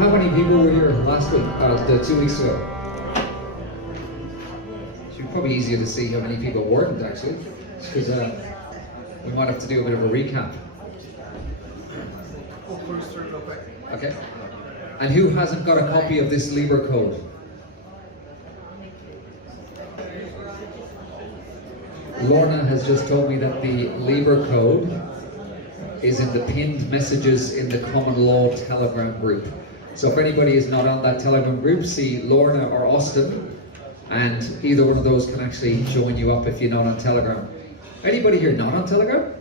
How many people were here last week, 2 weeks ago? It's probably easier to see how many people weren't actually, because we might have to do a bit of a recap. Okay. And who hasn't got a copy of this Libra code? Lorna has just told me that the Libra code is in the pinned messages in the Common Law Telegram group. So if anybody is not on that Telegram group, see Lorna or Austin, and either one of those can actually join you up if you're not on Telegram. Anybody here not on Telegram?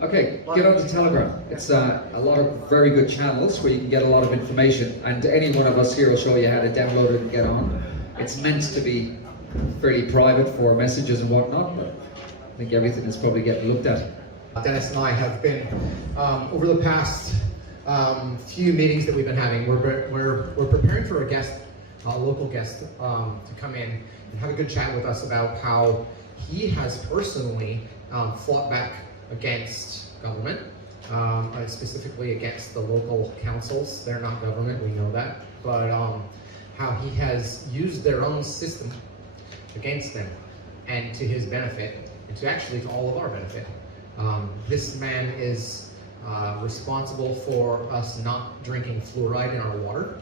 Okay, get onto Telegram. It's a lot of very good channels where you can get a lot of information, and any one of us here will show you how to download it and get on. It's meant to be fairly private for messages and whatnot, but I think everything is probably getting looked at. Dennis and I have been, over the past few meetings that we've been having, we're preparing for a guest, a local guest, to come in and have a good chat with us about how he has personally fought back against government, specifically against the local councils. They're not government, we know that, but how he has used their own system against them and to his benefit, and to actually to all of our benefit. This man is responsible for us not drinking fluoride in our water.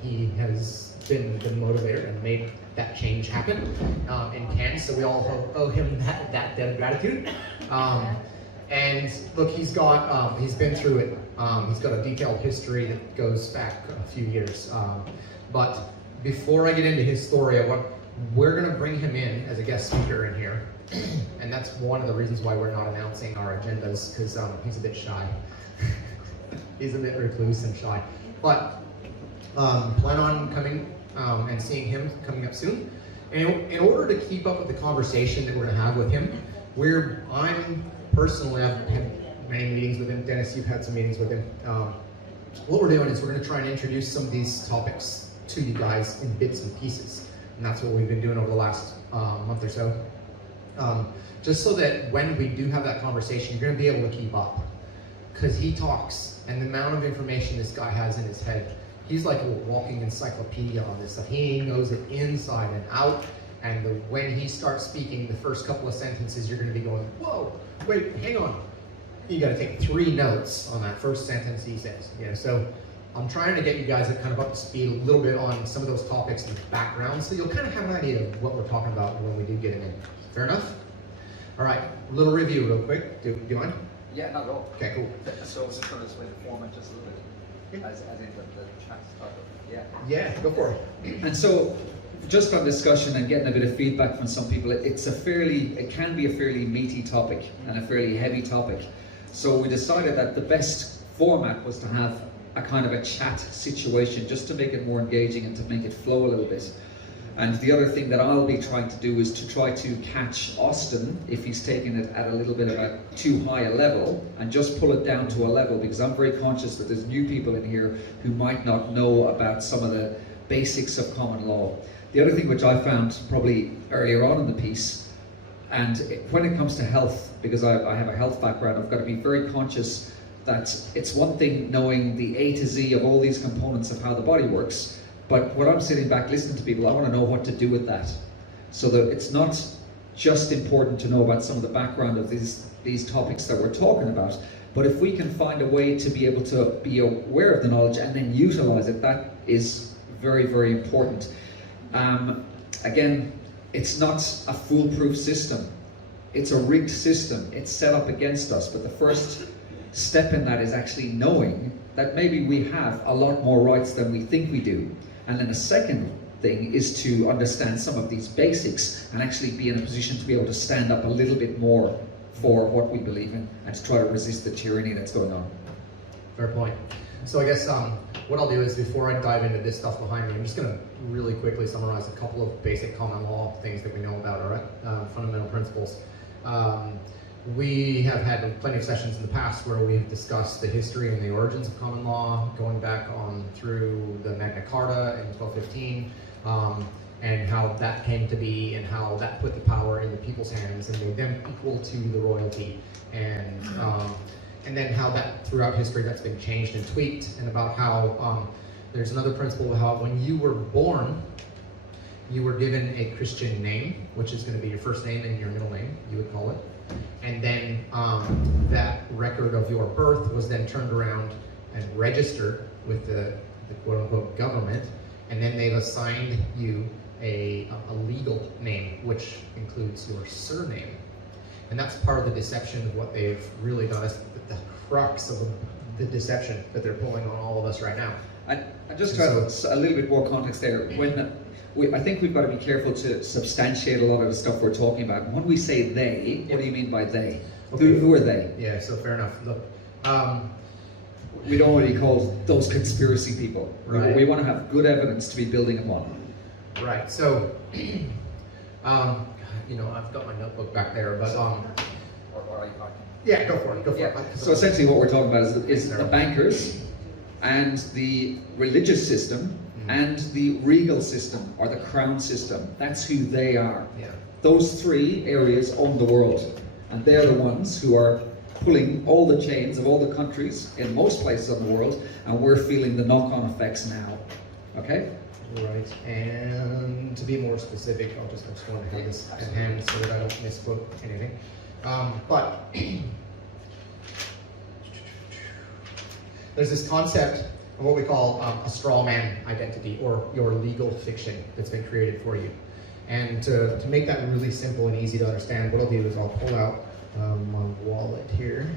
He has been the motivator and made that change happen in Cairns, so we all owe him that debt of gratitude. And look, he's been through it. He's got a detailed history that goes back a few years. But before I get into his story, we're going to bring him in as a guest speaker in here. And that's one of the reasons why we're not announcing our agendas, because he's a bit shy. He's a bit recluse and shy. But plan on coming and seeing him coming up soon. And in order to keep up with the conversation that we're going to have with him, I've had many meetings with him. Dennis, you've had some meetings with him. What we're doing is we're going to try and introduce some of these topics to you guys in bits and pieces. And that's what we've been doing over the last month or so. Just so that when we do have that conversation, you're going to be able to keep up. Because he talks, and the amount of information this guy has in his head, he's like a walking encyclopedia on this stuff. He knows it inside and out, and when he starts speaking, the first couple of sentences, you're going to be going, whoa, wait, hang on. You got to take 3 notes on that first sentence he says. So I'm trying to get you guys kind of up to speed a little bit on some of those topics in the background, so you'll kind of have an idea of what we're talking about when we do get him in. Fair enough? All right, a little review real quick. Do you mind? Yeah, not at all. Okay, cool. So I was just going to explain the format just a little bit, as in the chat started. Yeah. Yeah, go for it. And so, just on discussion and getting a bit of feedback from some people, it can be a fairly meaty topic and a fairly heavy topic. So we decided that the best format was to have a kind of a chat situation, just to make it more engaging and to make it flow a little bit. And the other thing that I'll be trying to do is to try to catch Austin if he's taking it at a little bit of a too high a level, and just pull it down to a level, because I'm very conscious that there's new people in here who might not know about some of the basics of common law. The other thing which I found probably earlier on in the piece, and when it comes to health, because I have a health background, I've got to be very conscious that it's one thing knowing the A to Z of all these components of how the body works, but when I'm sitting back listening to people, I want to know what to do with that. So that it's not just important to know about some of the background of these topics that we're talking about, but if we can find a way to be able to be aware of the knowledge and then utilize it, that is very, very important. Again, it's not a foolproof system. It's a rigged system. It's set up against us, but the first step in that is actually knowing that maybe we have a lot more rights than we think we do. And then the second thing is to understand some of these basics and actually be in a position to be able to stand up a little bit more for what we believe in and to try to resist the tyranny that's going on. Fair point. So I guess what I'll do is, before I dive into this stuff behind me, I'm just going to really quickly summarize a couple of basic common law things that we know about, all right? Fundamental principles. We have had plenty of sessions in the past where we have discussed the history and the origins of common law, going back on through the Magna Carta in 1215, and how that came to be and how that put the power in the people's hands and made them equal to the royalty. And and then how that throughout history that's been changed and tweaked, and about how there's another principle of how when you were born, you were given a Christian name, which is going to be your first name and your middle name, you would call it. And then that record of your birth was then turned around and registered with the quote-unquote government, and then they've assigned you a legal name, which includes your surname. And that's part of the deception of what they've really done, is the crux of the deception that they're pulling on all of us right now. And just to add a little bit more context there, I think we've got to be careful to substantiate a lot of the stuff we're talking about. When we say they, what do you mean by they? Okay. Who are they? Yeah, so fair enough. Look, We don't want to be called those conspiracy people. Right. We want to have good evidence to be building upon. right, so, you know, I've got my notebook back there, but, Or are you talking? yeah, go for it, go for Yeah. it. So essentially what we're talking about is the bankers and the religious system and the regal system, or the crown system. That's who they are. Yeah. Those three areas own the world, and they're the ones who are pulling all the chains of all the countries in most places of the world, and we're feeling the knock-on effects now. Okay? Right, and to be more specific, I just want to have this at hand so that I don't misquote anything. But there's this concept of what we call a straw man identity, or your legal fiction that's been created for you. And to make that really simple and easy to understand, what I'll do is I'll pull out my wallet here.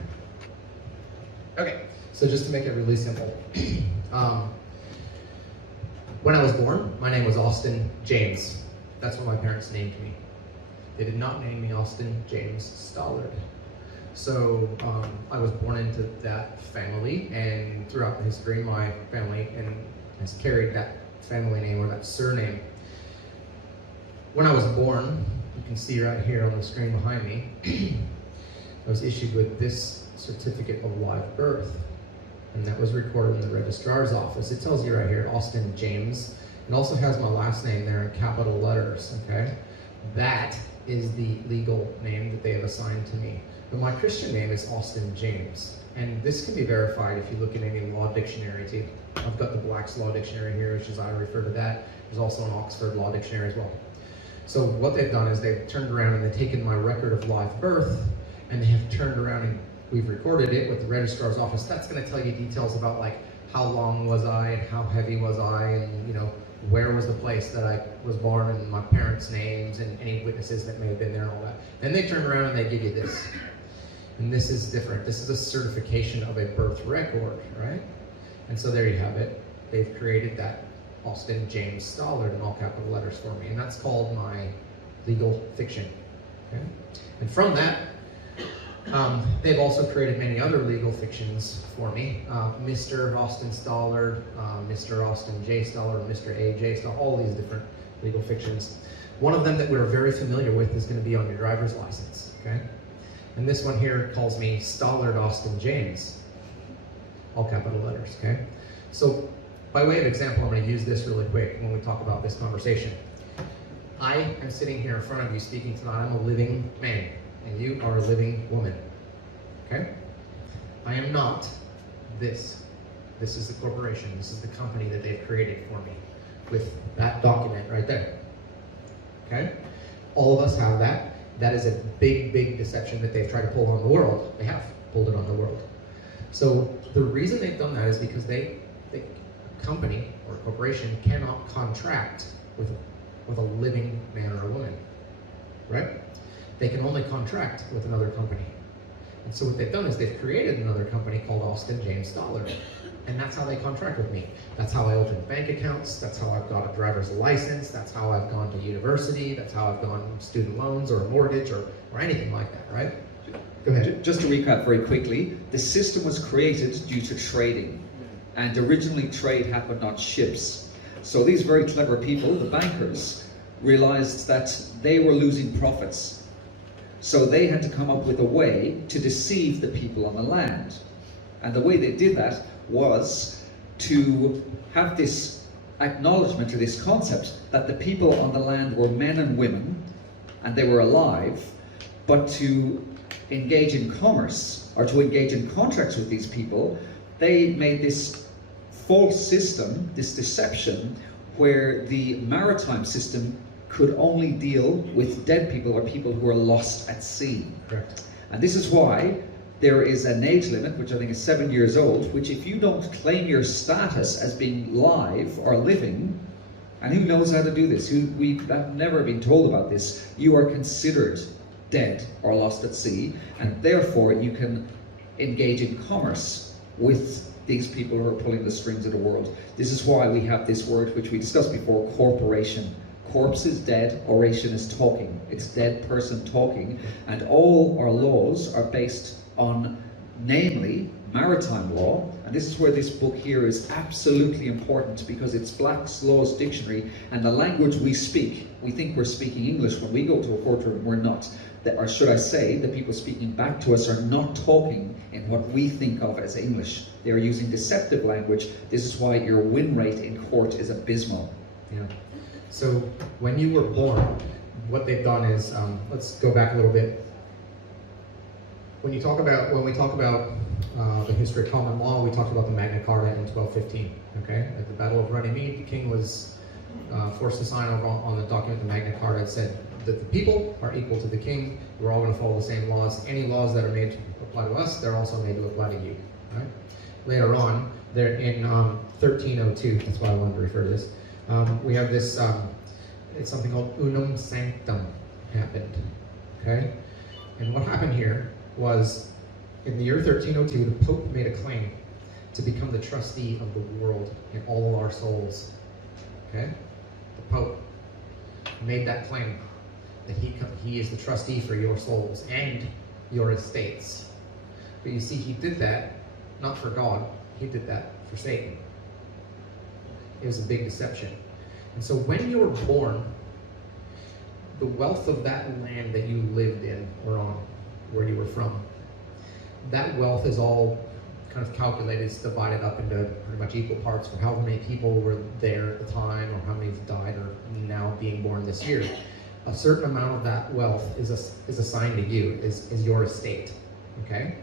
Okay, so just to make it really simple. When I was born, my name was Austin James. That's what my parents named me. They did not name me Austin James Stollard. So I was born into that family, and throughout the history, my family has carried that family name, or that surname. When I was born, you can see right here on the screen behind me, I was issued with this certificate of live birth, and that was recorded in the registrar's office. It tells you right here, Austin James. It also has my last name there in capital letters, okay? That is the legal name that they have assigned to me. But my Christian name is Austin James, and this can be verified if you look in any law dictionary too. I've got the Black's Law Dictionary here, which is I refer to that. There's also an Oxford Law Dictionary as well. So what they've done is they've turned around and they've taken my record of live birth, and they have turned around and we've recorded it with the registrar's office. That's going to tell you details about like how long was I, and how heavy was I, and you know, where was the place that I was born, and my parents' names, and any witnesses that may have been there and all that. Then they turn around and they give you this. And this is different. This is a certification of a birth record, right? And so there you have it. They've created that Austin James Stollard in all capital letters for me, and that's called my legal fiction. Okay? And from that, they've also created many other legal fictions for me. Mr. Austin Stollard, Mr. Austin J. Stollard, Mr. A. J. Stollard, all these different legal fictions. One of them that we're very familiar with is going to be on your driver's license, okay? And this one here calls me Stollard Austin James, all capital letters, okay? So by way of example, I'm going to use this really quick when we talk about this conversation. I am sitting here in front of you speaking tonight. I'm a living man, and you are a living woman, okay? I am not this. This is the corporation. This is the company that they've created for me with that document right there, okay? All of us have that. That is a big, big deception that they've tried to pull on the world. They have pulled it on the world. So the reason they've done that is because a company or a corporation cannot contract with a living man or a woman, right? They can only contract with another company. And so what they've done is they've created another company called Austin James Stollard. And that's how they contract with me. That's how I open bank accounts. That's how I've got a driver's license. That's how I've gone to university. That's how I've gone student loans or a mortgage or anything like that, right? Go ahead. Just to recap very quickly, the system was created due to trading. And originally trade happened on ships. So these very clever people, the bankers, realized that they were losing profits. So they had to come up with a way to deceive the people on the land. And the way they did that was to have this acknowledgement or this concept that the people on the land were men and women and they were alive, but to engage in commerce or to engage in contracts with these people, they made this false system, this deception, where the maritime system could only deal with dead people or people who are lost at sea. Correct. And this is why there is an age limit, which I think is 7 years old, which if you don't claim your status as being live or living, and who knows how to do this? We have never been told about this. You are considered dead or lost at sea, and therefore you can engage in commerce with these people who are pulling the strings of the world. This is why we have this word, which we discussed before, corporation. Corpse is dead, oration is talking. It's dead person talking, and all our laws are based on, namely, maritime law. And this is where this book here is absolutely important, because it's Black's Law's Dictionary, and the language we speak, we think we're speaking English. When we go to a courtroom, we're not. Or should I say, the people speaking back to us are not talking in what we think of as English. They are using deceptive language. This is why your win rate in court is abysmal. Yeah. So when you were born, what they've done is, let's go back a little bit. When we talk about the history of common law, we talked about the Magna Carta in 1215. Okay, at the Battle of Runnymede, the king was forced to sign on the document, the Magna Carta. It said that the people are equal to the king. We're all going to follow the same laws. Any laws that are made to apply to us, they're also made to apply to you. Right? Later on, there in 1302. That's why I wanted to refer to this. We have this. It's something called unum sanctum happened. Okay, and what happened here was, in the year 1302, the Pope made a claim to become the trustee of the world and all our souls. Okay? The Pope made that claim that he is the trustee for your souls and your estates. But you see, he did that not for God, he did that for Satan. It was a big deception. And so when you were born, the wealth of that land that you lived in or on, where you were from, that wealth is all kind of calculated. It's divided up into pretty much equal parts for however many people were there at the time, or how many have died or now being born this year. A certain amount of that wealth is assigned to you, is your estate. Okay?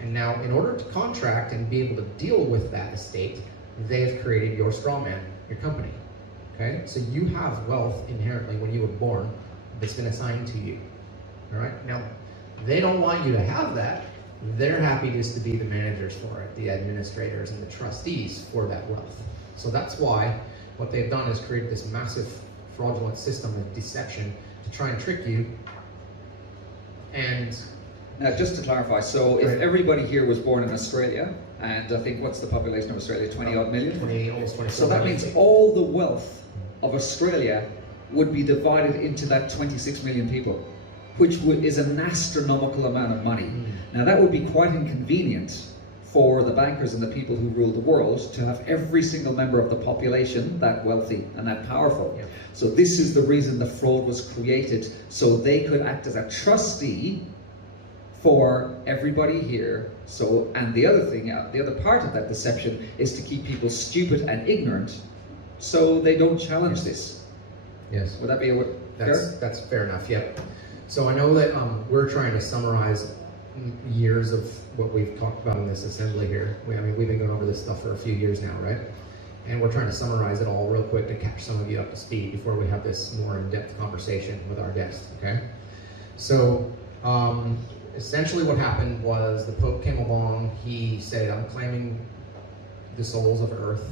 And now, in order to contract and be able to deal with that estate, they have created your straw man, your company. Okay? So you have wealth inherently when you were born that's been assigned to you. All right? Now, they don't want you to have that. They're happy just to be the managers for it, the administrators and the trustees for that wealth. So that's why what they've done is create this massive fraudulent system of deception to try and trick you. And now, just to clarify, so if Right. everybody here was born in Australia, and I think, what's the population of Australia, 20 odd million? 20, almost 24 So that million. means all the wealth of Australia would be divided into that 26 million people, which is an astronomical amount of money. Now that would be quite inconvenient for the bankers and the people who rule the world to have every single member of the population that wealthy and that powerful. Yeah. So this is the reason the fraud was created, so they could act as a trustee for everybody here. So, and the other thing, the other part of that deception is to keep people stupid and ignorant, so they don't challenge this. Yes. Would that be fair? That's fair enough, yep. So I know that we're trying to summarize years of what we've talked about in this assembly here. I mean, we've been going over this stuff for a few years now, right? And we're trying to summarize it all real quick to catch some of you up to speed before we have this more in-depth conversation with our guest, okay? So, essentially what happened was the Pope came along, he said, I'm claiming the souls of earth,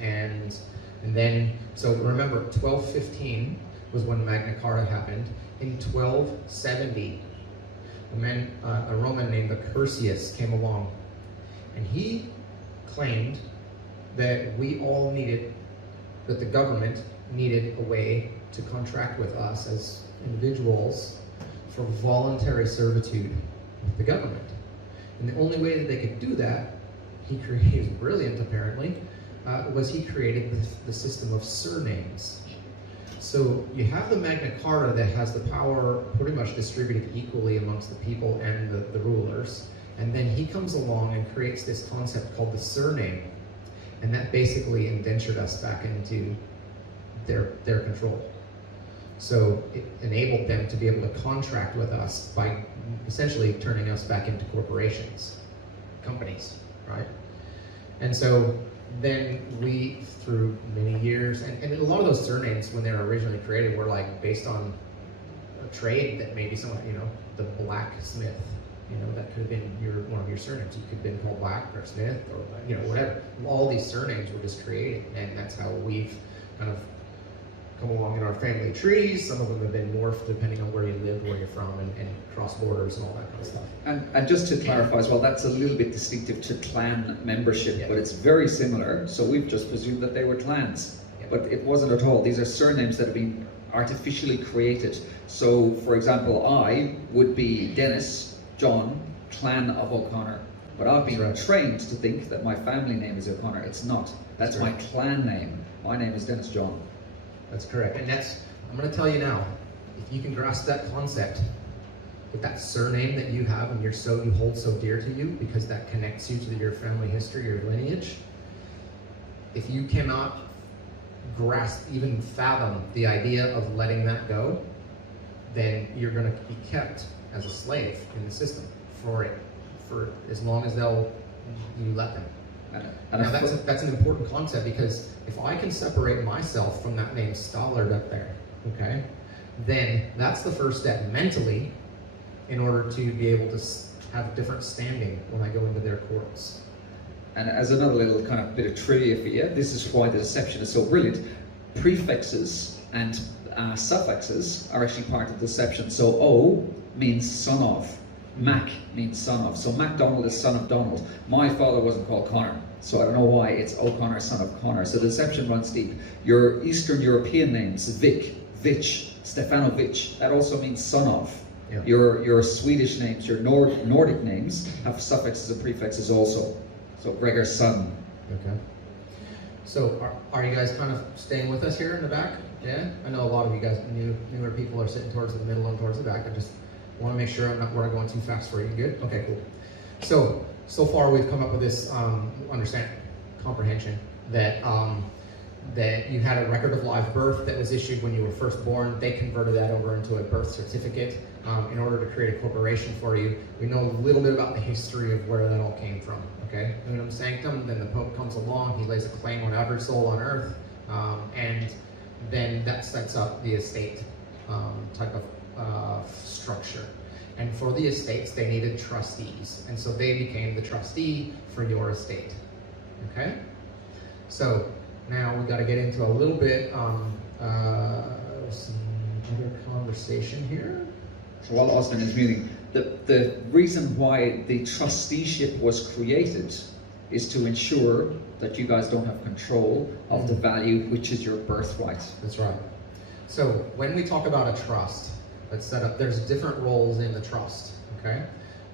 and then, so remember, 1215 was when Magna Carta happened. In 1270, a Roman named Curtius came along, and he claimed that we all needed, that the government needed a way to contract with us as individuals for voluntary servitude with the government. And the only way that they could do that, he was brilliant apparently, was he created the system of surnames. So you have the Magna Carta that has the power pretty much distributed equally amongst the people and the rulers. And then he comes along and creates this concept called the surname. And that basically indentured us back into their control. So it enabled them to be able to contract with us by essentially turning us back into corporations, companies, right? And so then we, through many years, and a lot of those surnames when they were originally created were like based on a trade that maybe someone, you know, the blacksmith, you know, that could have been one of your surnames. You could have been called Black or Smith or, you know, whatever. All these surnames were just created, and that's how we've kind of come along in our family trees. Some of them have been morphed depending on where you live, where you're from, and cross borders and all that kind of stuff. And just to clarify as well, that's a little bit distinctive to clan membership, but it's very similar. So we've just presumed that they were clans, but it wasn't at all. These are surnames that have been artificially created. So, for example, I would be Dennis John, clan of O'Connor, but I've been trained to think that my family name is O'Connor. It's not. That's my clan name. My name is Dennis John. That's correct. And that's, I'm going to tell you now, if you can grasp that concept, with that surname that you have and you hold so dear to you, because that connects you to your family history, your lineage, if you cannot grasp, even fathom the idea of letting that go, then you're going to be kept as a slave in the system for as long as you let them. Now that's an important concept, because if I can separate myself from that name Stallard up there, okay, then that's the first step mentally in order to be able to have a different standing when I go into their courts. And as another little kind of bit of trivia for you, this is why the deception is so brilliant. Prefixes and suffixes are actually part of deception. So O means son of. Mac means son of. So MacDonald is son of Donald. My father wasn't called Connor, so I don't know why it's O'Connor, son of Connor. So the deception runs deep. Your Eastern European names, Vic, Vich, Stefanovic, that also means son of. Yeah. Your Swedish names, your Nordic names have suffixes and prefixes also. So Gregor's son. Okay. So are you guys kind of staying with us here in the back? Yeah? I know a lot of you guys, newer people, are sitting towards the middle and towards the back. I just want to make sure we're not going too fast for you. Good? Okay, cool. So far we've come up with this comprehension that that you had a record of live birth that was issued when you were first born. They converted that over into a birth certificate in order to create a corporation for you. We know a little bit about the history of where that all came from. Okay, Unum Sanctum, then the Pope comes along, he lays a claim on every soul on earth, and then that sets up the estate type of structure. And for the estates, they needed trustees, and so they became the trustee for your estate. Okay, so now we've got to get into a little bit some other conversation here. So while Austin is muting, the reason why the trusteeship was created is to ensure that you guys don't have control of the value, which is your birthright. That's right. So when we talk about a trust, let's set up, there's different roles in the trust, okay?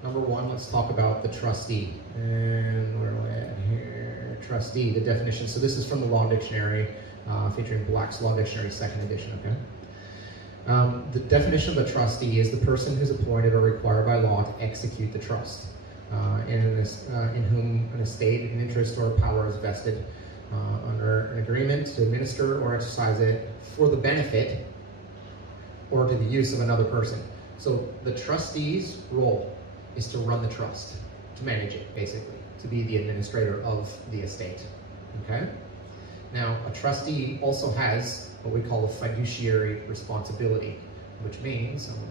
Number one, let's talk about the trustee. And where am I at here? Trustee, the definition. So this is from the Law Dictionary, featuring Black's Law Dictionary, 2nd edition, okay? The definition of a trustee is the person who's appointed or required by law to execute the trust, in whom an estate, an interest, or power is vested under an agreement to administer or exercise it for the benefit or to the use of another person. So the trustee's role is to run the trust, to manage it, basically, to be the administrator of the estate, okay? Now, a trustee also has what we call a fiduciary responsibility, which means, I'm going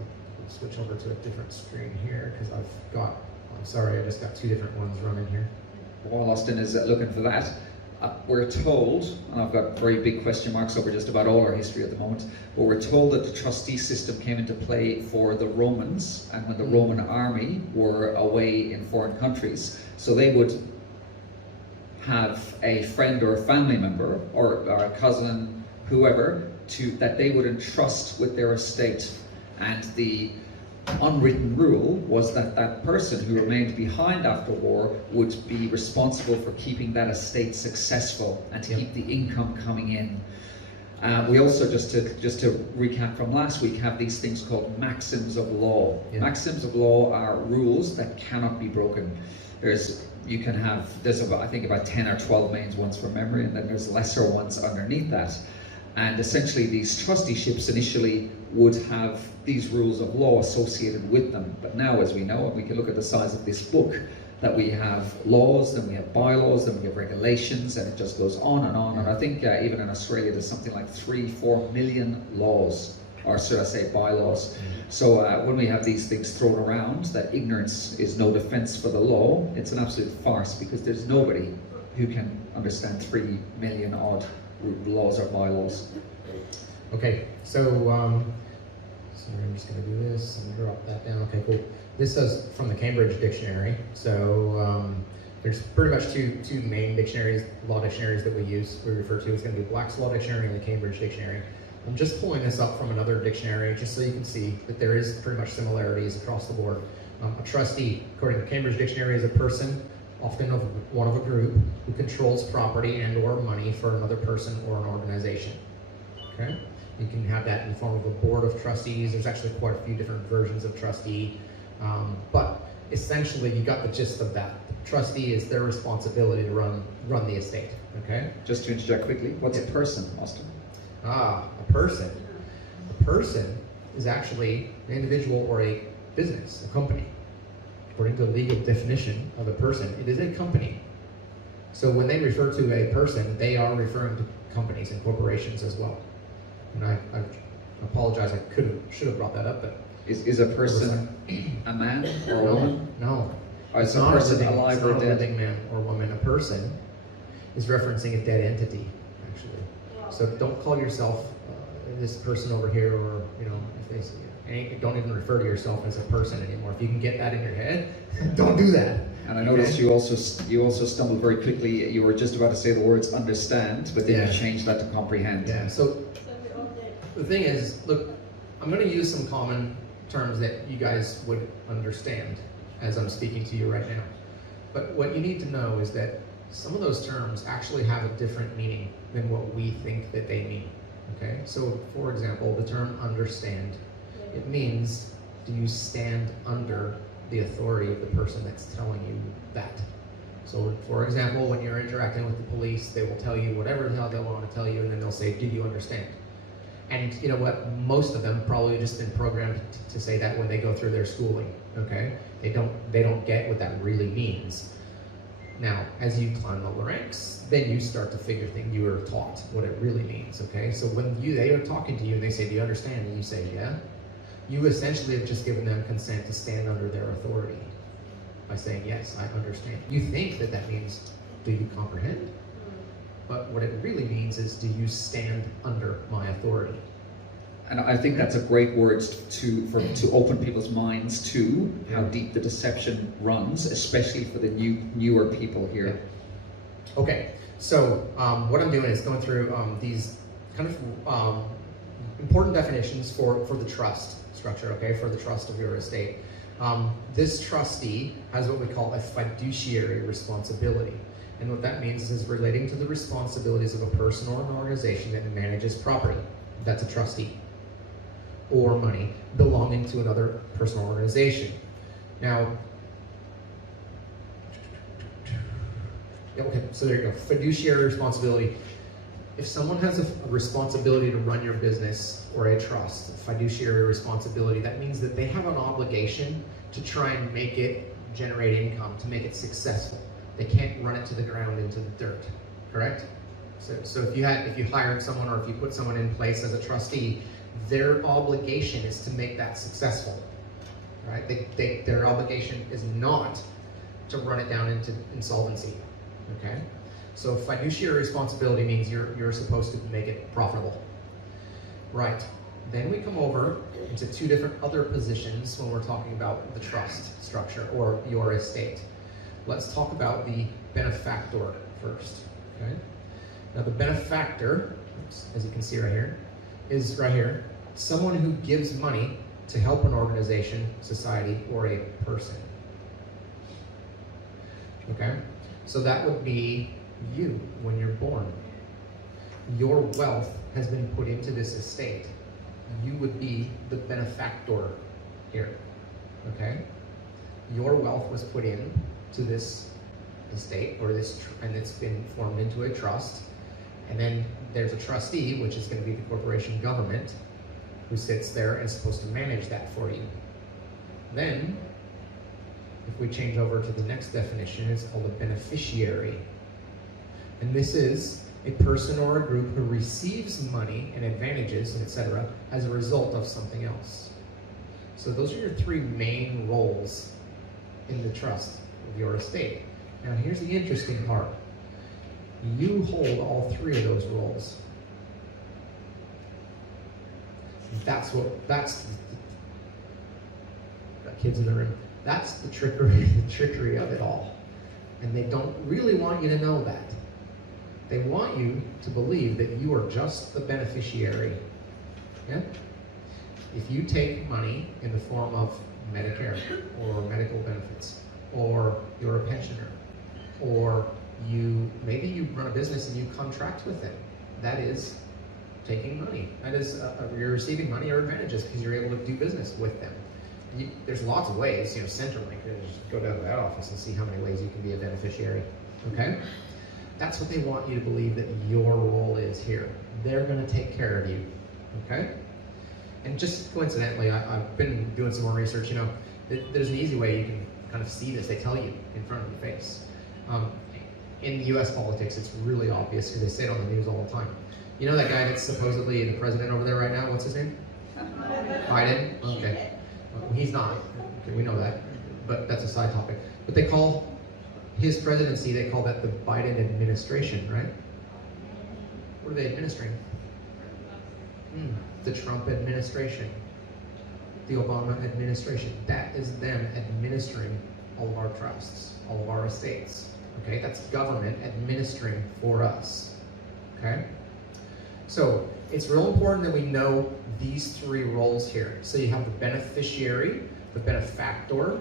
to switch over to a different screen here, because I'm sorry, I just got two different ones running here. While Austin is looking for that, we're told, and I've got very big question marks over just about all our history at the moment, but we're told that the trustee system came into play for the Romans, and when the Roman army were away in foreign countries. So they would have a friend or a family member, or a cousin, whoever, that they would entrust with their estate. And the unwritten rule was that that person who remained behind after war would be responsible for keeping that estate successful and to keep the income coming in. We also, just to recap from last week, have these things called maxims of law. Yeah. Maxims of law are rules that cannot be broken. There's I think about 10 or 12 main ones from memory, and then there's lesser ones underneath that. And essentially these trusteeships initially would have these rules of law associated with them. But now, as we know, and we can look at the size of this book, that we have laws, then we have bylaws, then we have regulations, and it just goes on and on. And I think even in Australia there's something like 3-4 million laws, or should I say bylaws. So when we have these things thrown around, that ignorance is no defense for the law, it's an absolute farce, because there's nobody who can understand 3 million odd laws or bylaws. Okay, so sorry, I'm just going to do this and drop that down. Okay, cool. This is from the Cambridge Dictionary. So there's pretty much two main dictionaries, law dictionaries that we use. We refer to as going to be Black's Law Dictionary and the Cambridge Dictionary. I'm just pulling this up from another dictionary just so you can see that there is pretty much similarities across the board. A trustee, according to Cambridge Dictionary, is a person, often one of a group, who controls property and or money for another person or an organization. Okay? You can have that in the form of a board of trustees. There's actually quite a few different versions of trustee. But essentially, you got the gist of that. The trustee is their responsibility to run the estate. Okay? Just to interject quickly, what's a person, Austin? A person. A person is actually an individual or a business, a company. According to the legal definition of a person, it is a company. So when they refer to a person, they are referring to companies and corporations as well. And I apologize, I should have brought that up, but Is a person a man or a woman? No. Or is a person it's alive not or a dead? living man or woman. A person is referencing a dead entity, actually. So don't call yourself this person over here, or if they say, don't even refer to yourself as a person anymore. If you can get that in your head, don't do that. And I noticed you also stumbled very quickly. You were just about to say the words understand, but then you changed that to comprehend. Yeah. So the thing is, look, I'm going to use some common terms that you guys would understand as I'm speaking to you right now. But what you need to know is that some of those terms actually have a different meaning than what we think that they mean. Okay? So, for example, the term understand, it means, do you stand under the authority of the person that's telling you that? So, for example, when you're interacting with the police, they will tell you whatever the hell they want to tell you, and then they'll say, do you understand? And you know what? Most of them probably just been programmed to say that when they go through their schooling. Okay? They don't get what that really means. Now, as you climb up the ranks, then you start to figure things you were taught what it really means. Okay? So when they are talking to you and they say, "Do you understand?" and you say, "Yeah," you essentially have just given them consent to stand under their authority by saying, "Yes, I understand." You think that means, "Do you comprehend?" But what it really means is, do you stand under my authority? And I think that's a great word to open people's minds to how deep the deception runs, especially for the newer people here. Okay, so what I'm doing is going through these kind of important definitions for the trust structure, okay, for the trust of your estate. This trustee has what we call a fiduciary responsibility. And what that means is relating to the responsibilities of a person or an organization that manages property. That's a trustee. Or money belonging to another person or organization. Now, okay, so there you go. Fiduciary responsibility. If someone has a responsibility to run your business or a trust, fiduciary responsibility, that means that they have an obligation to try and make it generate income, to make it successful. They can't run it to the ground into the dirt, correct? So if you hired someone or if you put someone in place as a trustee, their obligation is to make that successful, right? Their obligation is not to run it down into insolvency, okay? So fiduciary responsibility means you're supposed to make it profitable. Right, then we come over into two different other positions when we're talking about the trust structure or your estate. Let's talk about the benefactor first, okay? Now the benefactor, as you can see right here, is right here, someone who gives money to help an organization, society, or a person. Okay? So that would be you when you're born. Your wealth has been put into this estate. You would be the benefactor here. Okay? Your wealth was put in to this estate, or and it's been formed into a trust. And then there's a trustee, which is going to be the corporation government, who sits there and is supposed to manage that for you. Then, if we change over to the next definition, it's called a beneficiary. And this is a person or a group who receives money and advantages, etc., as a result of something else. So those are your three main roles in the trust of your estate. Now here's the interesting part. You hold all three of those roles. That's got kids in the room. That's the trickery of it all. And they don't really want you to know that. They want you to believe that you are just the beneficiary. Yeah? If you take money in the form of Medicare or medical benefits, or you're a pensioner, or maybe you run a business and you contract with them, that is taking money. That is you're receiving money or advantages because you're able to do business with them. There's lots of ways. Centrelink, just go down to that office and see how many ways you can be a beneficiary. Okay. That's what they want you to believe that your role is here. They're going to take care of you, okay? And just coincidentally, I've been doing some more research. There's an easy way you can kind of see this. They tell you in front of your face. In U.S. politics, it's really obvious because they say it on the news all the time. You know that guy that's supposedly the president over there right now? What's his name? Biden? Okay. Well, he's not. Okay, we know that. But that's a side topic. But they call his presidency, they call that the Biden administration, right? What are they administering? The Trump administration, the Obama administration. That is them administering all of our trusts, all of our estates. Okay, that's government administering for us. Okay? So it's real important that we know these three roles here. So you have the beneficiary, the benefactor,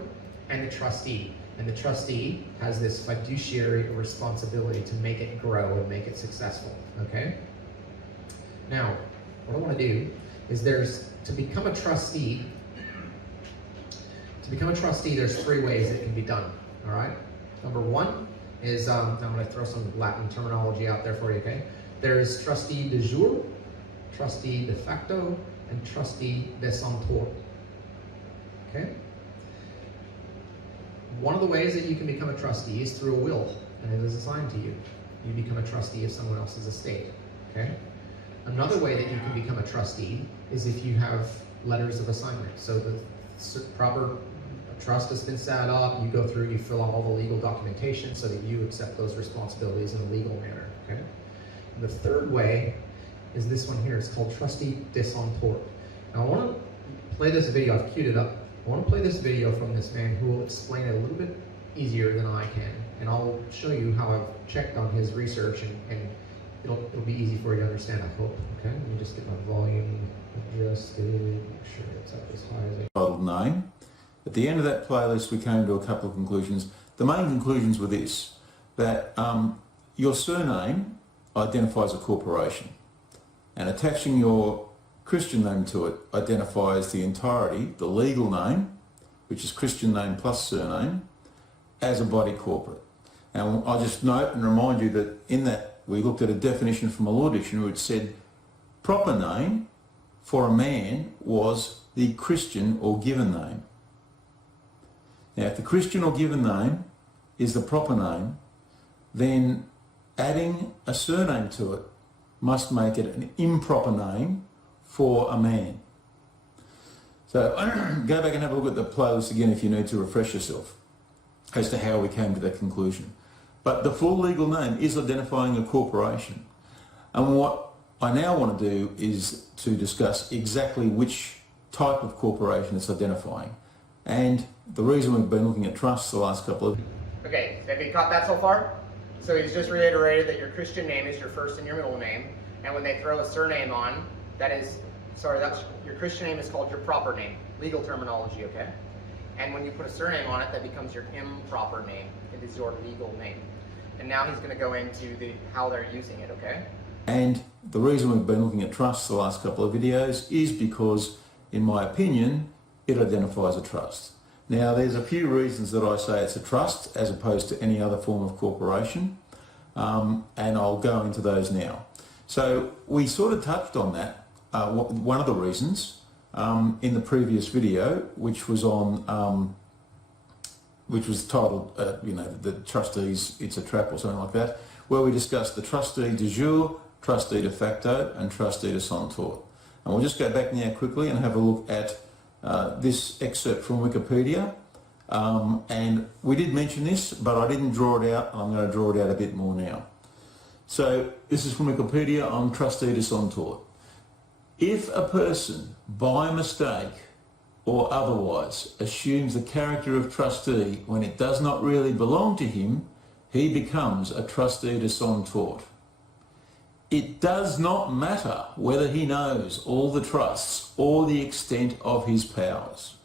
and the trustee. And the trustee has this fiduciary responsibility to make it grow and make it successful, okay? Now, what I want to do is to become a trustee, there's three ways it can be done, all right? Number one is, I'm going to throw some Latin terminology out there for you, okay? There's trustee de jure, trustee de facto, and trustee de son tort, okay? One of the ways that you can become a trustee is through a will, and it is assigned to you. You become a trustee of someone else's estate, okay? Another way that you can become a trustee is if you have letters of assignment. So the proper trust has been set up, you go through, you fill out all the legal documentation so that you accept those responsibilities in a legal manner, okay? And the third way is this one here. It's called Trustee de son tort. Now I want to play this video. I've queued it up. I want to play this video from this man who will explain it a little bit easier than I can, and I'll show you how I've checked on his research, and it'll be easy for you to understand, I hope. Okay, let me just get my volume adjusted, make sure it's up as high as I Titled name. At the end of that playlist, we came to a couple of conclusions. The main conclusions were this: that your surname identifies a corporation, and attaching your Christian name to it identifies the entirety, the legal name, which is Christian name plus surname, as a body corporate. And I'll just note and remind you that in that we looked at a definition from a law dictionary which said proper name for a man was the Christian or given name. Now if the Christian or given name is the proper name, then adding a surname to it must make it an improper name for a man. So go back and have a look at the playlist again if you need to refresh yourself as to how we came to that conclusion. But the full legal name is identifying a corporation. And what I now want to do is to discuss exactly which type of corporation it's identifying. And the reason we've been looking at trusts the last couple of... Okay, have you caught that so far? So he's just reiterated that your Christian name is your first and your middle name, and when they throw a surname on, that's your Christian name is called your proper name, legal terminology, okay? And when you put a surname on it, that becomes your improper name. It is your legal name. And now he's going to go into how they're using it, okay? And the reason we've been looking at trusts the last couple of videos is because, in my opinion, it identifies a trust. Now, there's a few reasons that I say it's a trust as opposed to any other form of corporation, and I'll go into those now. So we sort of touched on that, one of the reasons, in the previous video, which was on, which was titled, the trustees, it's a trap or something like that, where we discussed the trustee de jure, trustee de facto, and trustee de son tort. And we'll just go back now quickly and have a look at this excerpt from Wikipedia. And we did mention this, but I didn't draw it out. I'm going to draw it out a bit more now. So this is from Wikipedia on trustee de son tort. If a person, by mistake or otherwise, assumes the character of trustee when it does not really belong to him, he becomes a trustee de son tort. It does not matter whether he knows all the trusts or the extent of his powers.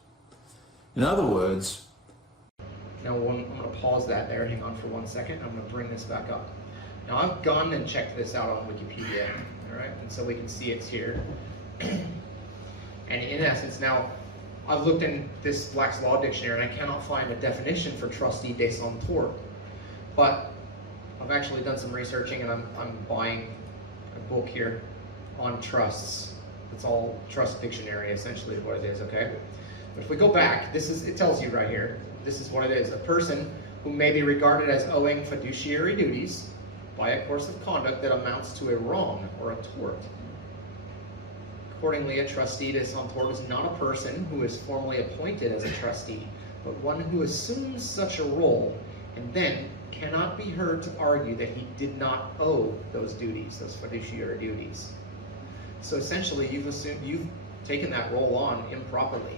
In other words, Now I'm going to pause that there, hang on for 1 second, I'm going to bring this back up. Now I've gone and checked this out on Wikipedia, alright, and so we can see it's here. And in essence, now I've looked in this Black's Law Dictionary and I cannot find a definition for trustee de son tort. But I've actually done some researching and I'm buying a book here on trusts. It's all trust dictionary essentially is what it is, okay? But if we go back, it tells you right here, this is what it is. A person who may be regarded as owing fiduciary duties by a course of conduct that amounts to a wrong or a tort. Accordingly, a trustee de son tort is not a person who is formally appointed as a trustee, but one who assumes such a role and then cannot be heard to argue that he did not owe those duties, those fiduciary duties. So essentially, you've taken that role on improperly.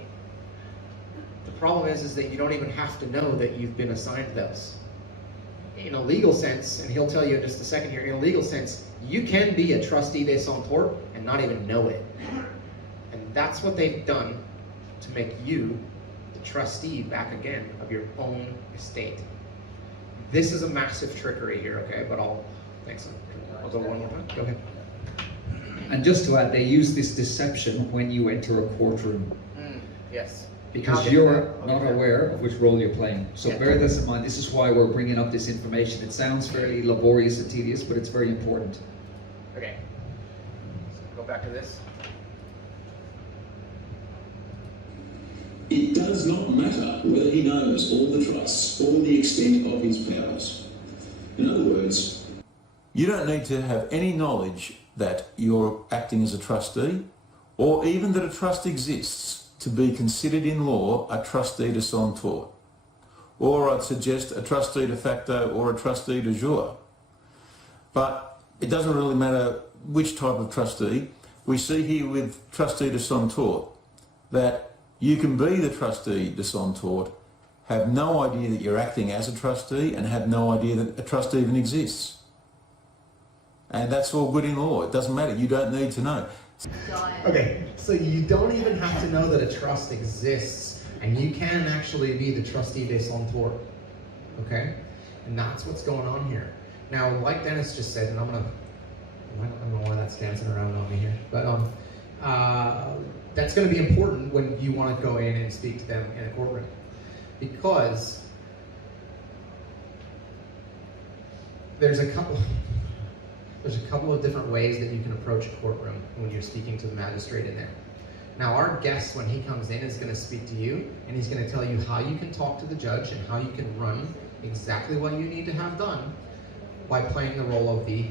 The problem is that you don't even have to know that you've been assigned those. In a legal sense, and he'll tell you in just a second here, in a legal sense, you can be a trustee de son tort and not even know it. And that's what they've done to make you the trustee back again of your own estate. This is a massive trickery here, okay? But I'll go one more time. Go ahead. And just to add, they use this deception when you enter a courtroom. Yes. Because you're not aware of which role you're playing. So bear this in mind. This is why we're bringing up this information. It sounds fairly laborious and tedious, but it's very important. Okay. So go back to this. it does not matter whether he knows all the trusts or the extent of his powers. In other words, you don't need to have any knowledge that you're acting as a trustee, or even that a trust exists, to be considered in law a trustee de son tort, or I'd suggest a trustee de facto or a trustee de jure. But it doesn't really matter which type of trustee. We see here with trustee de son tort that you can be the trustee de son tort, have no idea that you're acting as a trustee, and have no idea that a trust even exists. And that's all good in law. It doesn't matter. You don't need to know. Okay, so you don't even have to know that a trust exists, and you can actually be the trustee de son tort. Okay? And that's what's going on here. Now, like Dennis just said, and I don't know why that's dancing around on me here, but that's going to be important when you want to go in and speak to them in a courtroom, because there's a couple of different ways that you can approach a courtroom when you're speaking to the magistrate in there. Now, our guest, when he comes in, is going to speak to you, and he's going to tell you how you can talk to the judge and how you can run exactly what you need to have done by playing the role of the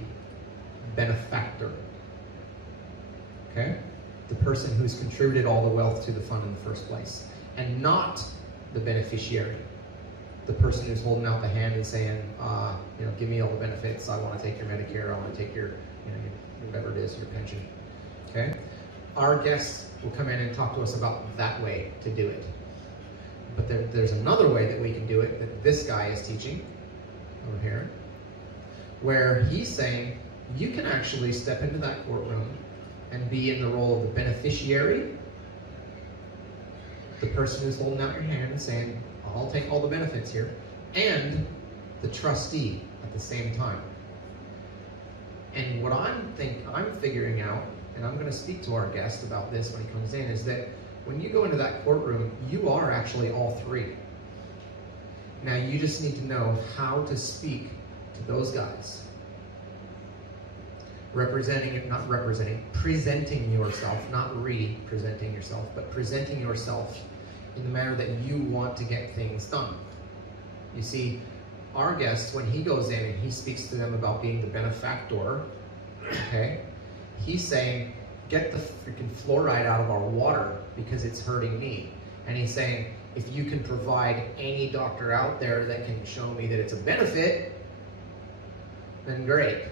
benefactor. Okay? The person who's contributed all the wealth to the fund in the first place, and not the beneficiary. The person who's holding out the hand and saying, give me all the benefits, I want to take your Medicare, I want to take your, whatever it is, your pension. Okay? Our guests will come in and talk to us about that way to do it. But there's another way that we can do it that this guy is teaching over here, where he's saying you can actually step into that courtroom and be in the role of the beneficiary, the person who's holding out your hand and saying, I'll take all the benefits here, and the trustee at the same time. And what I'm figuring out, and I'm going to speak to our guest about this when he comes in, is that when you go into that courtroom, you are actually all three. Now you just need to know how to speak to those guys. presenting yourself, not representing yourself, but presenting yourself in the manner that you want to get things done. You see, our guest, when he goes in and he speaks to them about being the benefactor, okay, he's saying, get the freaking fluoride out of our water because it's hurting me. And he's saying, if you can provide any doctor out there that can show me that it's a benefit, then great.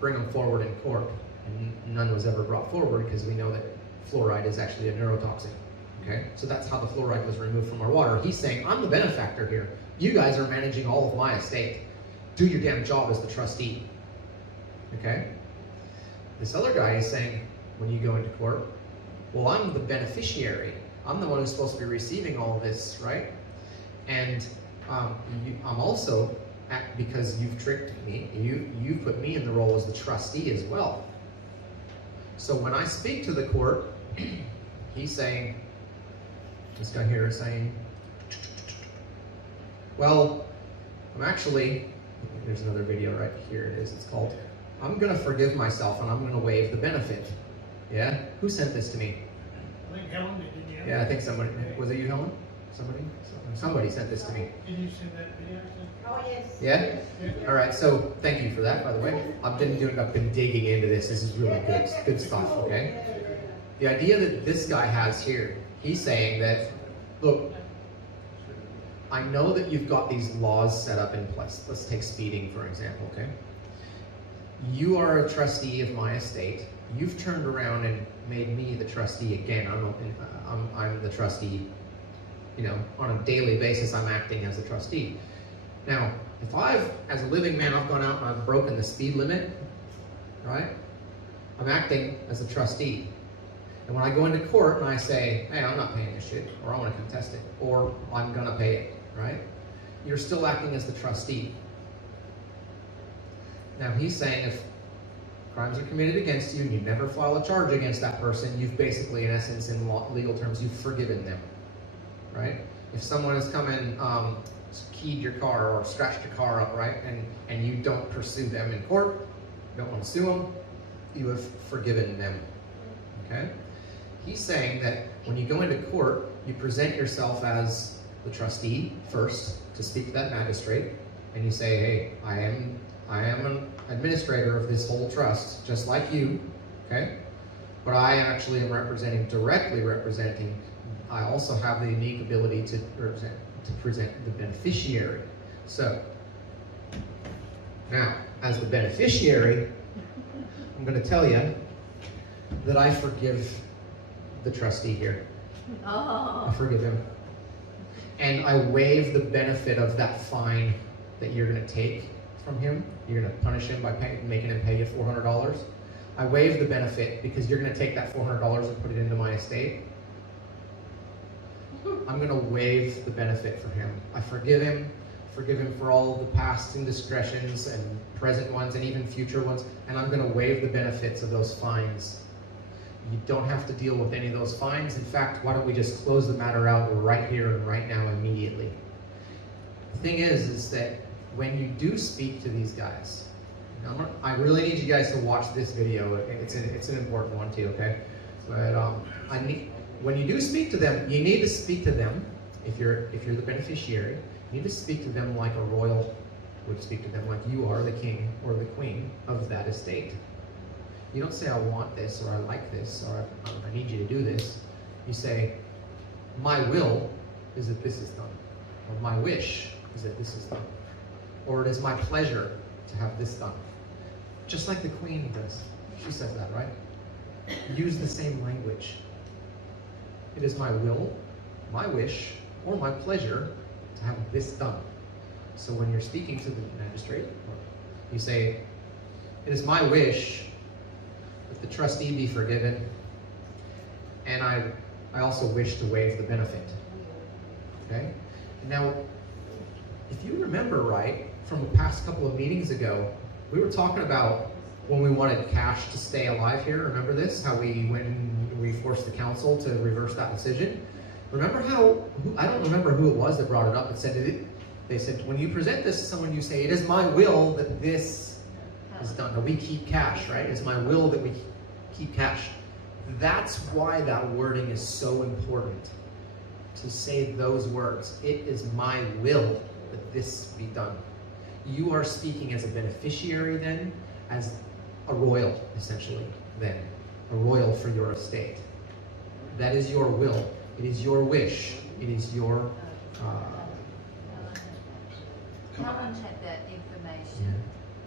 Bring them forward in court. And none was ever brought forward because we know that fluoride is actually a neurotoxin. Okay? So that's how the fluoride was removed from our water. He's saying, I'm the benefactor here. You guys are managing all of my estate. Do your damn job as the trustee. Okay? This other guy is saying, when you go into court, well, I'm the beneficiary. I'm the one who's supposed to be receiving all of this, right? And I'm also, because you've tricked me, you put me in the role as the trustee as well. So when I speak to the court, he's saying, this guy here is saying, well, I'm actually, there's another video right here it is, it's called, I'm gonna forgive myself and I'm gonna waive the benefit. Yeah? Who sent this to me? I think Helen did, didn't you? Yeah, I think somebody, was it you, Helen? Somebody sent this to me. Did you send that video? Oh, yes. Yeah? All right, so thank you for that, by the way. I've been digging into this. This is really good stuff, okay? The idea that this guy has here, he's saying that, look, I know that you've got these laws set up in place. Let's take speeding, for example, okay? You are a trustee of my estate. You've turned around and made me the trustee again. I'm the trustee, you know, on a daily basis, I'm acting as a trustee. Now, if as a living man, I've gone out and I've broken the speed limit, right? I'm acting as a trustee. And when I go into court and I say, hey, I'm not paying this shit, or I want to contest it, or I'm gonna pay it, right? You're still acting as the trustee. Now, he's saying if crimes are committed against you and you never file a charge against that person, you've basically, in essence, in legal terms, you've forgiven them, right? If someone has come and keyed your car or scratched your car up, right, and you don't pursue them in court, you don't want to sue them, you have forgiven them, okay? He's saying that when you go into court, you present yourself as the trustee first to speak to that magistrate, and you say, hey, I am an administrator of this whole trust, just like you, okay? But I actually am directly representing, I also have the unique ability to present the beneficiary. So, now, as the beneficiary, I'm going to tell you that I forgive the trustee here. Oh. I forgive him. And I waive the benefit of that fine that you're going to take from him. You're going to punish him by making him pay you $400. I waive the benefit because you're going to take that $400 and put it into my estate. I'm going to waive the benefit for him. I forgive him for all of the past indiscretions and present ones and even future ones, and I'm going to waive the benefits of those fines. You don't have to deal with any of those fines. In fact, why don't we just close the matter out right here and right now immediately? The thing is that when you do speak to these guys, I really need you guys to watch this video. It's an important one too, okay? But when you do speak to them, you need to speak to them. If you're the beneficiary, you need to speak to them like a royal would speak to them, like you are the king or the queen of that estate. You don't say, I want this, or I like this, or I need you to do this. You say, my will is that this is done. Or my wish is that this is done. Or it is my pleasure to have this done. Just like the queen does. She says that, right? Use the same language. It is my will, my wish, or my pleasure to have this done. So when you're speaking to the magistrate, you say, it is my wish that the trustee be forgiven, and I also wish to waive the benefit. Okay? Now, if you remember right, from the past couple of meetings ago, we were talking about when we wanted cash to stay alive here. Remember this? How we went and we forced the council to reverse that decision? Remember I don't remember who it was that brought it up and said they said, when you present this to someone, you say, it is my will that this is done. Now we keep cash, right? It's my will that we keep cash. That's why that wording is so important. To say those words, it is my will that this be done. You are speaking as a beneficiary then, as a royal, essentially, then. A royal for your estate. That is your will. It is your wish. It is your... Helen had that information.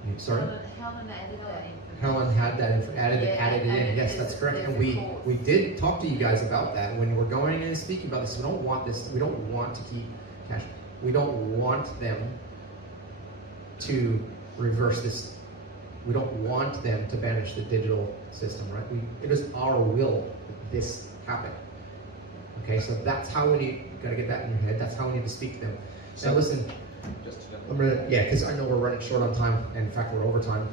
Yeah. Sorry? Helen added that information. Helen had that added it in. Yes, as that's correct. And their we report. did talk to you guys about that when we're going in and speaking about this. We don't want this. We don't want to keep cash. We don't want them to reverse this. We don't want them to banish the digital system, right? It is our will that this happen. Okay, so that's how we need. You got to get that in your head. That's how we need to speak to them. So listen. Just to I'm gonna, yeah, because I know we're running short on time, and in fact we're over time.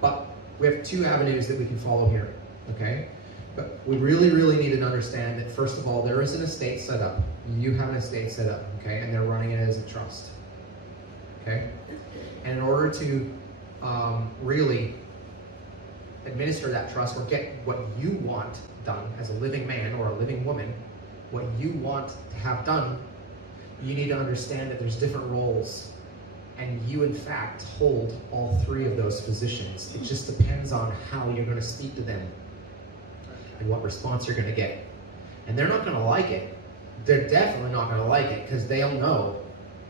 But we have two avenues that we can follow here, okay? But we really, really need to understand that first of all, there is an estate set up. You have an estate set up, okay? And they're running it as a trust, okay? And in order to really administer that trust or get what you want done as a living man or a living woman, what you want to have done, you need to understand that there's different roles, and you in fact hold all three of those positions. It just depends on how you're going to speak to them and what response you're going to get. And they're not going to like it. They're definitely not going to like it, because they'll know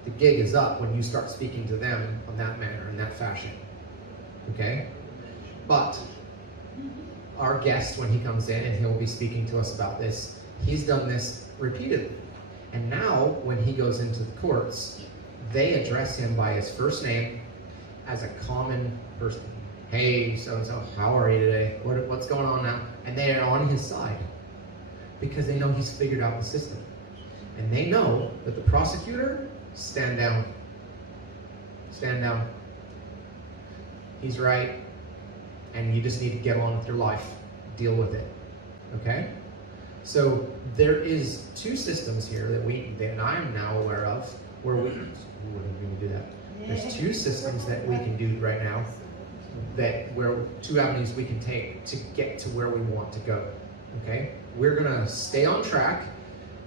the gig is up when you start speaking to them on that manner, in that fashion. Okay? But our guest, when he comes in and he'll be speaking to us about this, he's done this repeatedly. And now, when he goes into the courts, they address him by his first name as a common person. Hey, so-and-so, how are you today? What's going on now? And they are on his side because they know he's figured out the system. And they know that the prosecutor, stand down. Stand down. He's right. And you just need to get on with your life. Deal with it. Okay? So there is two systems here that I'm now aware of where we can do that. There's two systems that we can do right now two avenues we can take to get to where we want to go. Okay? We're gonna stay on track.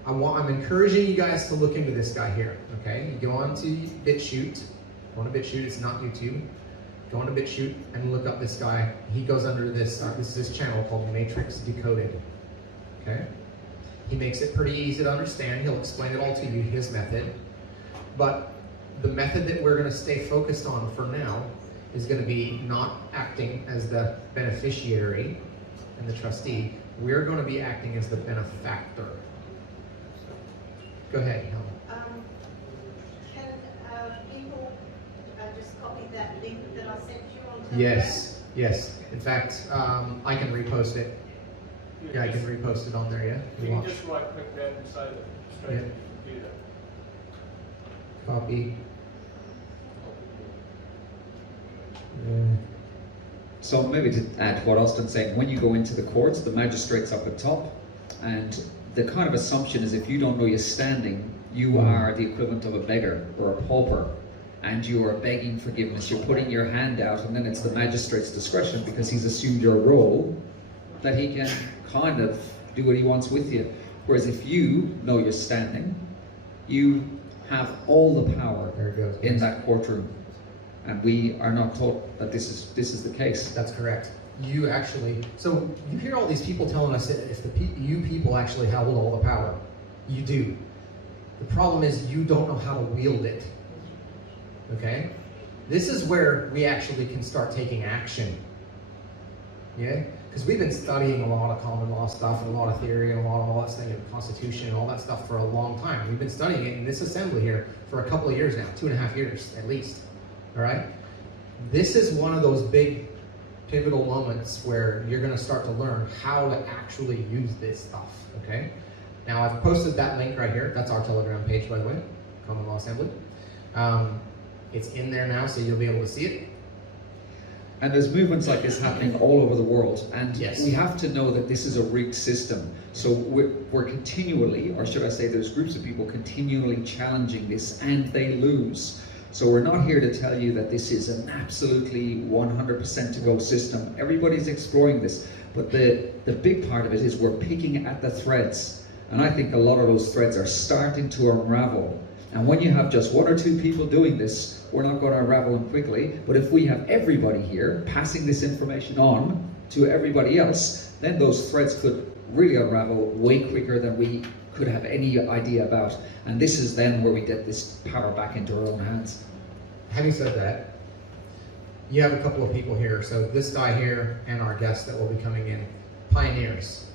I'm encouraging you guys to look into this guy here. Okay? You go on to BitChute. Go on to BitChute, it's not YouTube. Go on to BitChute and look up this guy. He goes under this this channel called Matrix Decoded. Okay? He makes it pretty easy to understand. He'll explain it all to you, his method. But the method that we're going to stay focused on for now is going to be not acting as the beneficiary and the trustee. We're going to be acting as the benefactor. Go ahead, Helen. Can people just copy that link that I sent you on Telegram? Yes, yes. In fact, I can repost it. Yeah, I can repost it on there, yeah? You can just right click that and save it straight to the computer. Copy. So maybe to add to what Austin's saying, when you go into the courts, the magistrate's up at top, and the kind of assumption is if you don't know your standing, you are the equivalent of a beggar or a pauper, and you are begging forgiveness. You're putting your hand out, and then it's the magistrate's discretion, because he's assumed your role, that he can kind of do what he wants with you. Whereas if you know your standing, you have all the power There it goes. in that courtroom. And we are not taught that this is the case. That's correct. You actually, so you hear all these people telling us that if you people actually hold all the power. You do. The problem is you don't know how to wield it. Okay? This is where we actually can start taking action. Yeah? Because we've been studying a lot of common law stuff and a lot of theory and a lot of all that stuff, and the Constitution and all that stuff for a long time. We've been studying it in this assembly here for a couple of years now, 2.5 years at least. All right? This is one of those big pivotal moments where you're going to start to learn how to actually use this stuff. Okay? Now I've posted that link right here. That's our Telegram page, by the way, Common Law Assembly. It's in there now, so you'll be able to see it. And there's movements like this happening all over the world, and Yes. we have to know that this is a rigged system. So we're continually, or should I say there's groups of people continually challenging this, and they lose. So we're not here to tell you that this is an absolutely 100% to go system. Everybody's exploring this. But the big part of it is we're picking at the threads. And I think a lot of those threads are starting to unravel. And when you have just 1 or 2 people doing this, we're not going to unravel them quickly. But if we have everybody here passing this information on to everybody else, then those threads could really unravel way quicker than we could have any idea about. And this is then where we get this power back into our own hands. Having said that, you have a couple of people here. So this guy here and our guest that will be coming in, pioneers,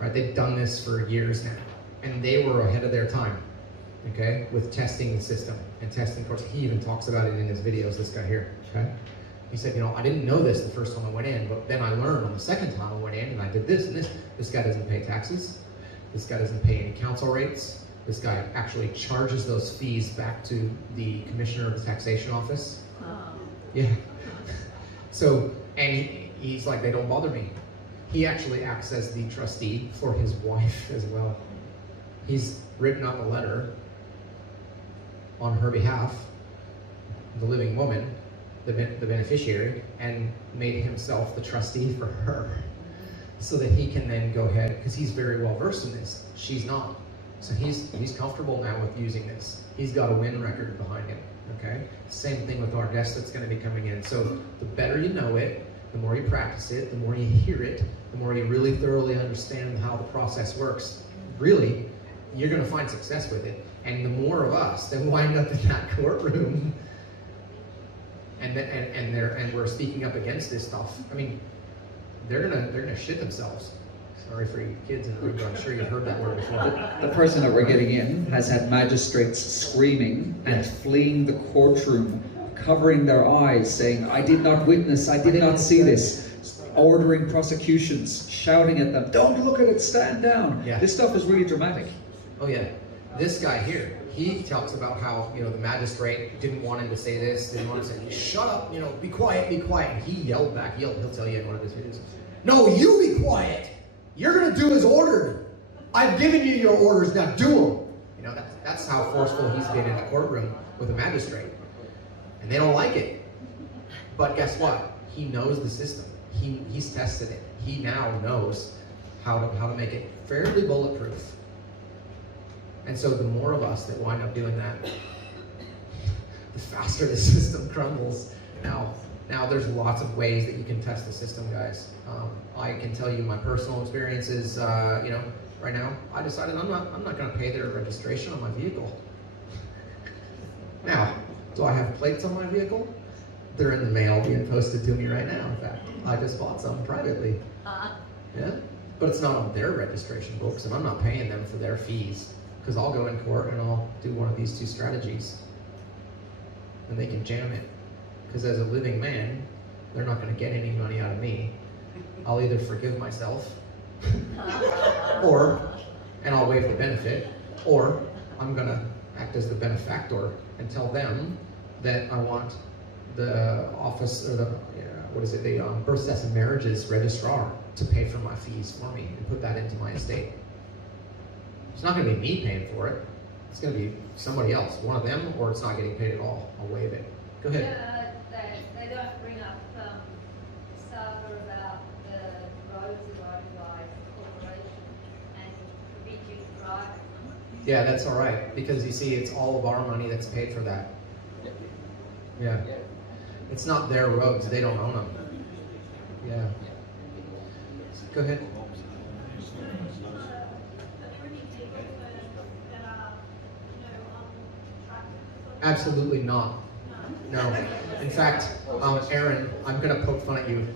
right? They've done this for years now, and they were ahead of their time, okay, with testing the system and testing course. He even talks about it in his videos, this guy here, okay? He said, you know, I didn't know this the first time I went in, but then I learned on the second time I went in and I did this and this. This guy doesn't pay taxes. This guy doesn't pay any council rates. This guy actually charges those fees back to the Commissioner of the Taxation Office. Yeah. So, and he's like, they don't bother me. He actually acts as the trustee for his wife as well. He's written up a letter on her behalf, the living woman, the beneficiary, and made himself the trustee for her, so that he can then go ahead, because he's very well versed in this. She's not. So he's comfortable now with using this. He's got a win record behind him, okay? Same thing with our guest that's going to be coming in. So the better you know it, the more you practice it, the more you hear it, the more you really thoroughly understand how the process works, really, you're going to find success with it. And the more of us that wind up in that courtroom and we're speaking up against this stuff, I mean, they're gonna shit themselves. Sorry for you kids in the room, but I'm sure you've heard that word before. The person that we're getting in has had magistrates screaming and fleeing the courtroom, covering their eyes, saying, I did not witness, I did not see this, ordering prosecutions, shouting at them, don't look at it, stand down. Yeah. This stuff is really dramatic. Oh yeah, this guy here, he talks about how, you know, the magistrate didn't want him to say this, didn't want to say, shut up, you know, be quiet, be quiet. And he yelled back, he'll tell you in one of his videos, no, you be quiet. You're gonna do as ordered. I've given you your orders, now do them. You know, that's how forceful he's been in the courtroom with a magistrate. And they don't like it. But guess what? He knows the system. He's tested it. He now knows how to make it fairly bulletproof. And so the more of us that wind up doing that, the faster the system crumbles. Now there's lots of ways that you can test the system, guys. I can tell you my personal experiences. You know, right now I decided I'm not going to pay their registration on my vehicle. Now, do I have plates on my vehicle? They're in the mail being posted to me right now. In fact, I just bought some privately. Yeah, but it's not on their registration books, and I'm not paying them for their fees. Because I'll go in court and I'll do one of these two strategies. And they can jam it. Because as a living man, they're not going to get any money out of me. I'll either forgive myself, and I'll waive the benefit, or I'm going to act as the benefactor and tell them that I want the office, or the Birth, Deaths, and Marriages registrar to pay for my fees for me and put that into my estate. It's not going to be me paying for it. It's going to be somebody else, one of them, or it's not getting paid at all. I'll waive it. Go ahead. Yeah, they don't bring up saga about the roads owned by the corporation and forbid you to drive. Yeah, that's all right, because you see, it's all of our money that's paid for that. Yeah. It's not their roads, they don't own them. Yeah. Go ahead. Absolutely not. No. In fact, Erin, I'm going to poke fun at you,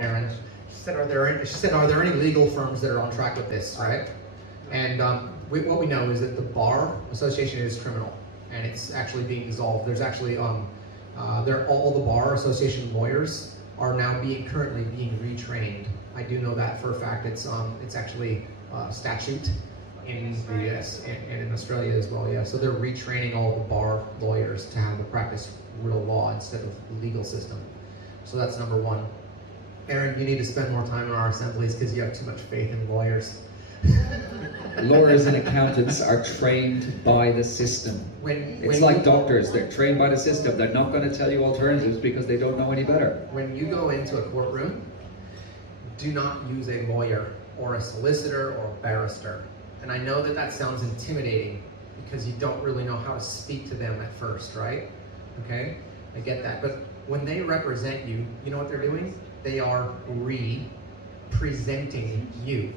Erin. She said, are there any legal firms that are on track with this, right? And what we know is that the Bar Association is criminal, and it's actually being dissolved. There's actually, all the Bar Association lawyers are now currently being retrained. I do know that for a fact. It's actually statute in the US and in Australia as well, yeah. So they're retraining all the bar lawyers to have to practice real law instead of the legal system. So that's number one. Aaron, you need to spend more time in our assemblies because you have too much faith in lawyers. Lawyers and accountants are trained by the system. It's like doctors, they're trained by the system. They're not going to tell you alternatives because they don't know any better. When you go into a courtroom, do not use a lawyer or a solicitor or a barrister. And I know that that sounds intimidating because you don't really know how to speak to them at first, right? Okay, I get that. But when they represent you, you know what they're doing? They are representing you,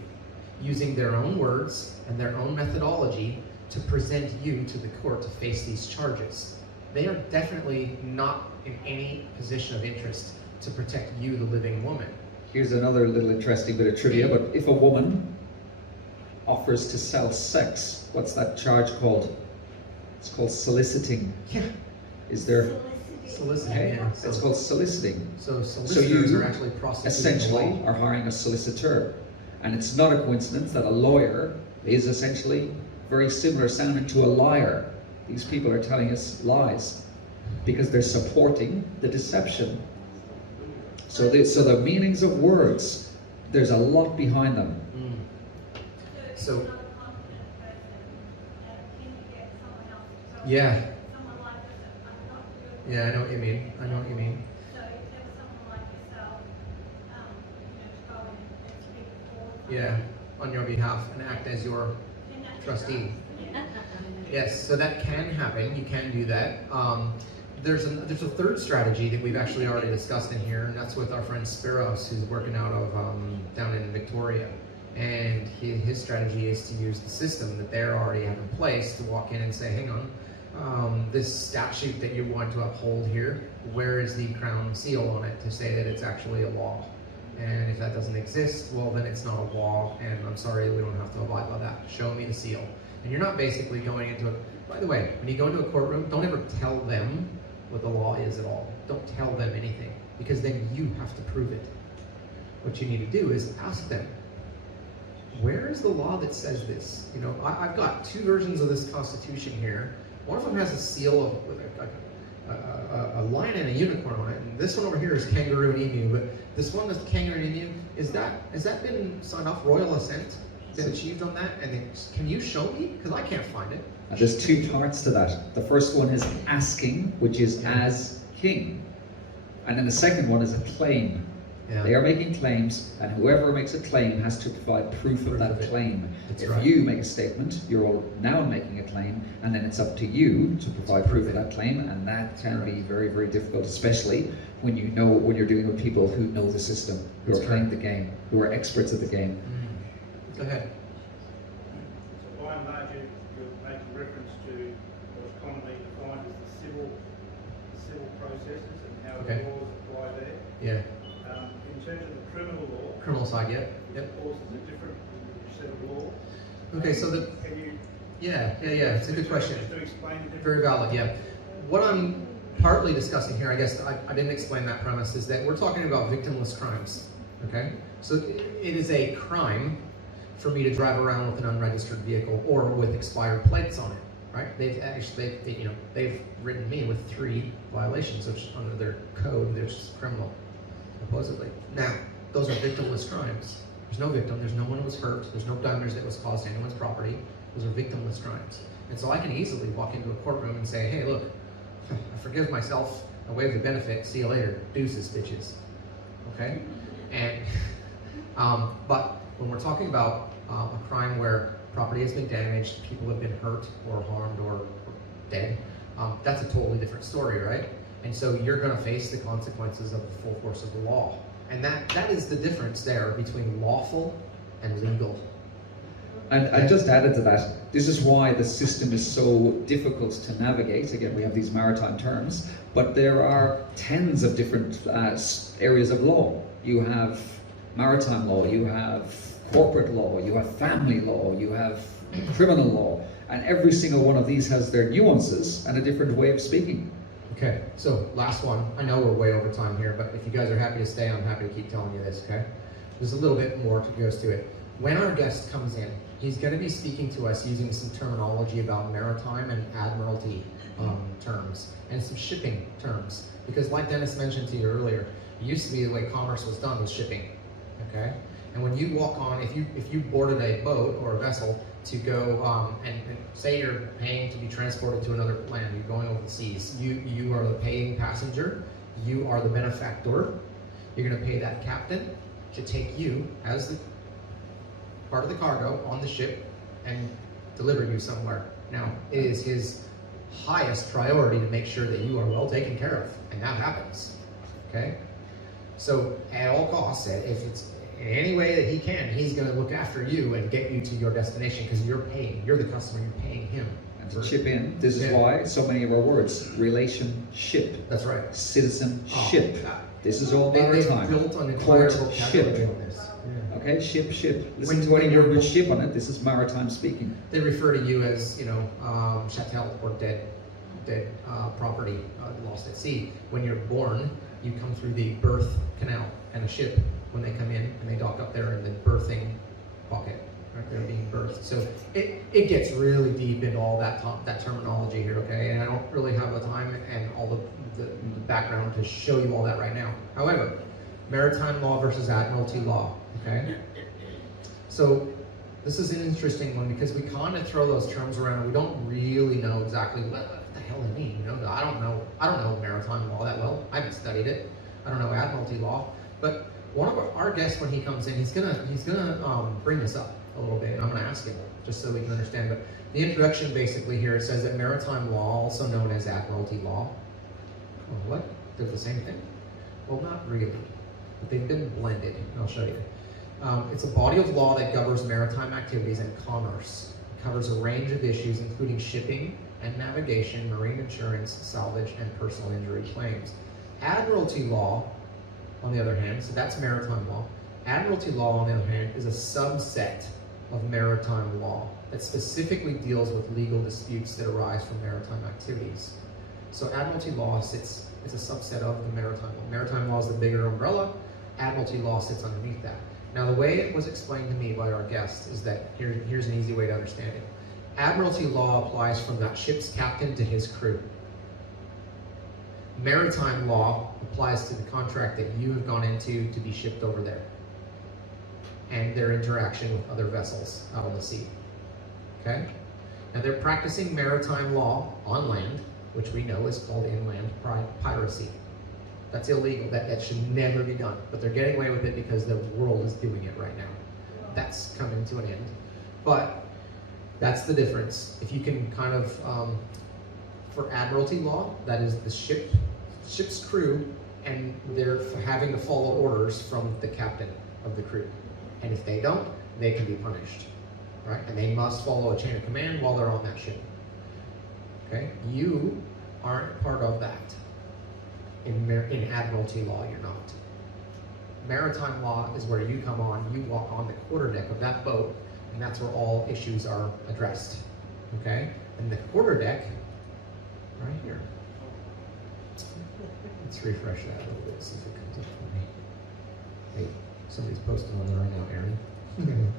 using their own words and their own methodology to present you to the court to face these charges. They are definitely not in any position of interest to protect you, the living woman. Here's another little interesting bit of trivia, but if a woman offers to sell sex, what's that charge called? It's called soliciting. Yeah. Is there? Soliciting, Okay. yeah. It's called soliciting. So solicitors you are actually prosecuting essentially the law. are hiring a solicitor. And it's not a coincidence that a lawyer is essentially very similar sounding to a liar. These people are telling us lies because they're supporting the deception. So the meanings of words, there's a lot behind them. So, yeah. Yeah, I know what you mean. I know what you mean. So if there was someone like yourself, to go and speak for. Yeah, on your behalf and act as your trustee. Yes, so that can happen. You can do that. There's a third strategy that we've actually already discussed in here, and that's with our friend Spiros, who's working out of down in Victoria. And his strategy is to use the system that they already have in place to walk in and say, hang on, this statute that you want to uphold here, where is the crown seal on it to say that it's actually a law? And if that doesn't exist, well then it's not a law, and I'm sorry, we don't have to abide by that. Show me the seal. And you're not basically going into it. By the way, when you go into a courtroom, don't ever tell them what the law is at all. Don't tell them anything, because then you have to prove it. What you need to do is ask them, where is the law that says this? You know, I've got two versions of this Constitution here. One of them has a seal of a lion and a unicorn on it, and this one over here is kangaroo and emu. But this one that's kangaroo and emu, has that been signed off? Royal assent been achieved on that? And then, can you show me? Because I can't find it. And there's two parts to that. The first one is asking, which is as king. And then the second one is a claim. Yeah. They are making claims, and whoever makes a claim has to provide proof of that claim. That's If right. you make a statement, you're all now making a claim, and then it's up to you to provide proof of that claim, and that can be very, very difficult, especially when you're dealing with people who know the system, who That's are playing correct. the game, who are experts at the game. Go ahead. So by and large, you're making reference to what's commonly defined as the civil processes and how Okay. the laws apply there. Yeah. In terms of the criminal law, Criminal side, yep. which Yep. of course is a different set of law. Okay, so Can you yeah, it's a good question. just to explain the difference? Very valid, yeah. What I'm partly discussing here, I guess I didn't explain that premise, is that we're talking about victimless crimes, okay? So it is a crime for me to drive around with an unregistered vehicle or with expired plates on it, right? They've written me with 3 violations, which under their code, they're just criminal, supposedly. Now, those are victimless crimes. There's no victim, there's no one who was hurt, there's no damage that was caused to anyone's property. Those are victimless crimes. And so I can easily walk into a courtroom and say, hey, look, I forgive myself, I waive the benefit, see you later, deuces, bitches. Okay? And, but when we're talking about a crime where property has been damaged, people have been hurt or harmed or dead, that's a totally different story, right? And so you're gonna face the consequences of the full force of the law. And that is the difference there between lawful and legal. And I just added to that, this is why the system is so difficult to navigate. Again, we have these maritime terms, but there are tens of different areas of law. You have maritime law, you have corporate law, you have family law, you have criminal law, and every single one of these has their nuances and a different way of speaking. Okay, so last one. I know we're way over time here, but if you guys are happy to stay, I'm happy to keep telling you this, okay? There's a little bit more that goes to it. When our guest comes in, he's going to be speaking to us using some terminology about maritime and admiralty terms and some shipping terms. Because like Dennis mentioned to you earlier, it used to be the way commerce was done was shipping. okay? And when you walk on, if you boarded a boat or a vessel to go, and say you're paying to be transported to another land, you're going over the seas, you are the paying passenger, you are the benefactor, you're gonna pay that captain to take you as the part of the cargo on the ship and deliver you somewhere. Now, it is his highest priority to make sure that you are well taken care of, and that happens, okay? So at all costs, if it's in any way that he can, he's going to look after you and get you to your destination because you're paying, you're the customer, you're paying him. And to chip in, this is why so many of our words, relationship, That's right. citizenship, Oh, this is all They've maritime. built an entire vocabulary Courtship. on this. Yeah. Okay, ship. Listen When- to any when you're- word with ship on it, this is maritime speaking. They refer to you as, chattel or dead property lost at sea. When you're born, you come through the birth canal, and a ship, when they come in and they dock up there in the birthing pocket, right? They're being birthed. So it gets really deep into all that terminology here, okay? And I don't really have the time and all the background to show you all that right now. However, maritime law versus admiralty law, okay? So this is an interesting one because we kind of throw those terms around. We don't really know exactly what the hell they mean. I don't know maritime law that well. I haven't studied it. I don't know admiralty law. But one of our guests, when he comes in, he's gonna bring this up a little bit, and I'm gonna ask him just so we can understand. But the introduction basically here says that maritime law, also known as admiralty law, what? They're the same thing? Well, not really, but they've been blended. I'll show you. It's a body of law that governs maritime activities and commerce. It covers a range of issues, including shipping and navigation, marine insurance, salvage, and personal injury claims. Admiralty law, on the other hand, so that's maritime law. Admiralty law, on the other hand, is a subset of maritime law that specifically deals with legal disputes that arise from maritime activities. So admiralty law it's a subset of the maritime law. Maritime law is the bigger umbrella. Admiralty law sits underneath that. Now, the way it was explained to me by our guest is that here's an easy way to understand it. Admiralty law applies from that ship's captain to his crew. Maritime law applies to the contract that you have gone into to be shipped over there and their interaction with other vessels out on the sea. Okay? Now, they're practicing maritime law on land, which we know is called inland piracy. That's illegal. That should never be done. But they're getting away with it because the world is doing it right now. That's coming to an end. But that's the difference. If you can kind of, for admiralty law, that is the ship's crew, and they're having to follow orders from the captain of the crew. And if they don't, they can be punished, right? And they must follow a chain of command while they're on that ship. Okay? You aren't part of that. In admiralty law, you're not. Maritime law is where you come on, you walk on the quarterdeck of that boat, and that's where all issues are addressed. Okay? And the quarterdeck, right here. Let's refresh that a little bit, see if it comes up for me. Hey, somebody's posting on there right now, Aaron.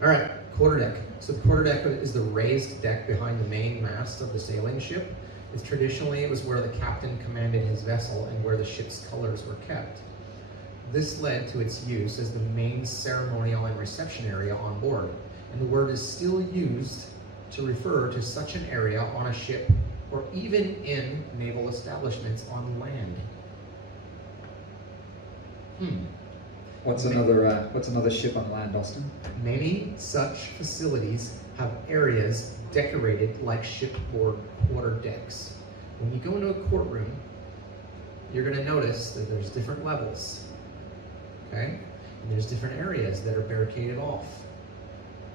All right, quarterdeck. So the quarterdeck is the raised deck behind the main mast of the sailing ship. Traditionally, it was where the captain commanded his vessel and where the ship's colors were kept. This led to its use as the main ceremonial and reception area on board, and the word is still used to refer to such an area on a ship or even in naval establishments on land. What's another ship on land, Austin? Many such facilities have areas decorated like shipboard quarter decks. When you go into a courtroom, you're going to notice that there's different levels, okay? And there's different areas that are barricaded off.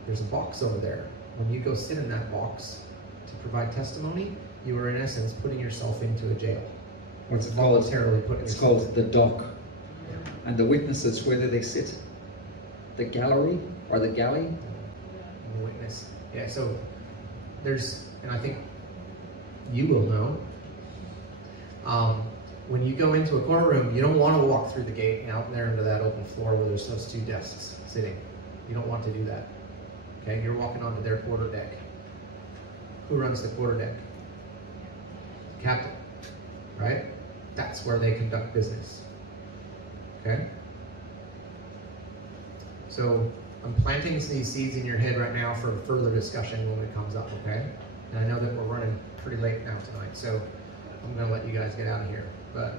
There's a box over there. When you go sit in that box to provide testimony, you are in essence putting yourself into a jail. What's it called? Voluntarily putting It's yourself. called the dock. And the witnesses, where do they sit? The gallery or the galley? The witness. Yeah, so there's, and I think you will know, when you go into a courtroom, you don't want to walk through the gate and out there into that open floor where there's those two desks sitting. You don't want to do that. Okay, you're walking onto their quarterdeck. Who runs the quarterdeck? The captain, right? That's where they conduct business. Okay? So I'm planting these seeds in your head right now for further discussion when it comes up, okay? And I know that we're running pretty late now tonight, so I'm gonna let you guys get out of here. But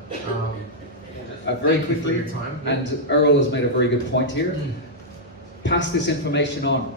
very thank you for quickly, your time. and Earl has made a very good point here. Pass this information on.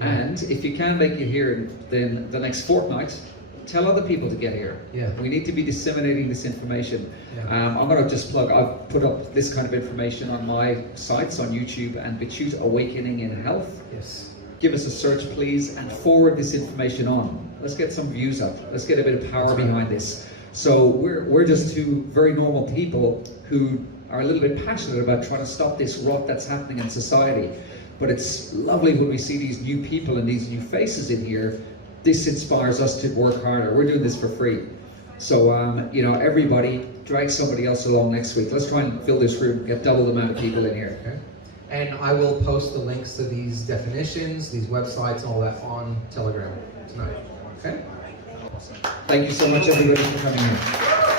And if you can make it here, then the next fortnight, tell other people to get here. Yeah. We need to be disseminating this information. Yeah. I'm going to just plug, I've put up this kind of information on my sites on YouTube and BitChute Awakening in Health. Yes. Give us a search, please, and forward this information on. Let's get some views up. Let's get a bit of power behind this. So we're just two very normal people who are a little bit passionate about trying to stop this rot that's happening in society. But it's lovely when we see these new people and these new faces in here. This inspires us to work harder. We're doing this for free. So, you know, everybody drag somebody else along next week. Let's try and fill this room, get double the amount of people in here. Okay. And I will post the links to these definitions, these websites, and all that on Telegram tonight. Okay? Thank you so much, everybody, for coming here.